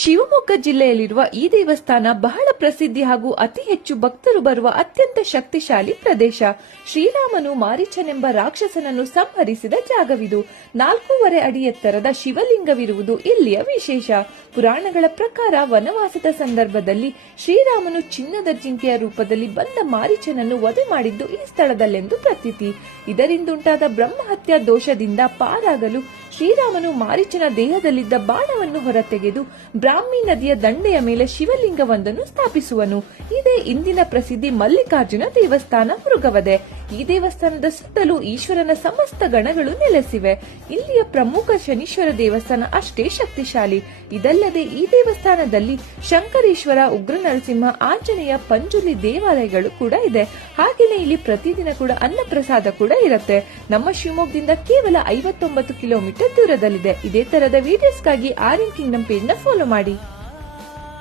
ಶಿವಮೊಗ್ಗ ಜಿಲ್ಲೆಯಲ್ಲಿರುವ ಈ ದೇವಸ್ಥಾನ ಬಹಳ ಪ್ರಸಿದ್ಧಿ ಹಾಗೂ ಅತಿ ಹೆಚ್ಚು ಭಕ್ತರು ಬರುವ ಅತ್ಯಂತ ಶಕ್ತಿಶಾಲಿ ಪ್ರದೇಶ. ಶ್ರೀರಾಮನು ಮಾರೀಚನೆಂಬ ರಾಕ್ಷಸನನ್ನು ಸಂಹರಿಸಿದ ಜಾಗವಿದು. 4.5 ಅಡಿ ಎತ್ತರದ ಶಿವಲಿಂಗವಿರುವುದು ಇಲ್ಲಿಯ ವಿಶೇಷ. ಪುರಾಣಗಳ ಪ್ರಕಾರ ವನವಾಸದ ಸಂದರ್ಭದಲ್ಲಿ ಶ್ರೀರಾಮನು ಚಿನ್ನದ ಜಿಂಕೆಯ ರೂಪದಲ್ಲಿ ಬಂದ ಮಾರೀಚನನ್ನು ವಧೆ ಮಾಡಿದ್ದು ಈ ಸ್ಥಳದಲ್ಲೆಂದು ಪ್ರತೀತಿ. ಇದರಿಂದುಂಟಾದ ಬ್ರಹ್ಮಹತ್ಯಾ ದೋಷದಿಂದ ಪಾರಾಗಲು ಶ್ರೀರಾಮನು ಮಾರೀಚನ ದೇಹದಲ್ಲಿದ್ದ ಬಾಣವನ್ನು ಹೊರತೆಗೆದು ಬ್ರಾಹ್ಮಿ ನದಿಯ ದಂಡೆಯ ಮೇಲೆ ಶಿವಲಿಂಗವೊಂದನ್ನು ಸ್ಥಾಪಿಸುವನು. ಇದೇ ಇಂದಿನ ಪ್ರಸಿದ್ಧಿ ಮಲ್ಲಿಕಾರ್ಜುನ ದೇವಸ್ಥಾನ ಮೃಗವದೆ. ಈ ದೇವಸ್ಥಾನದ ಸುತ್ತಲೂ ಈಶ್ವರನ ಸಮಸ್ತ ಗಣಗಳು ನೆಲೆಸಿವೆ. ಇಲ್ಲಿಯ ಪ್ರಮುಖ ಶನೀಶ್ವರ ದೇವಸ್ಥಾನ ಅಷ್ಟೇ ಶಕ್ತಿಶಾಲಿ. ಇದಲ್ಲದೆ ಈ ದೇವಸ್ಥಾನದಲ್ಲಿ ಶಂಕರೇಶ್ವರ, ಉಗ್ರ ನರಸಿಂಹ, ಆಂಜನೇಯ, ಪಂಜುರ್ಲಿ ದೇವಾಲಯಗಳು ಕೂಡ ಇದೆ. ಹಾಗೆಯೇ ಇಲ್ಲಿ ಪ್ರತಿದಿನ ಕೂಡ ಅನ್ನಪ್ರಸಾದ ಕೂಡ ಇರುತ್ತೆ. ನಮ್ಮ ಶಿವಮೊಗ್ಗದಿಂದ ಕೇವಲ 59 ಕಿಲೋಮೀಟರ್ ದೂರದಲ್ಲಿದೆ. ಇದೇ ತರದ ವಿಡಿಯೋಸ್ಗಾಗಿ ಆರ್ಯನ್ ಕಿಂಗ್ಡಮ್ ಪೇಜ್ ನ ಫಾಲೋ ಮಾಡಿ.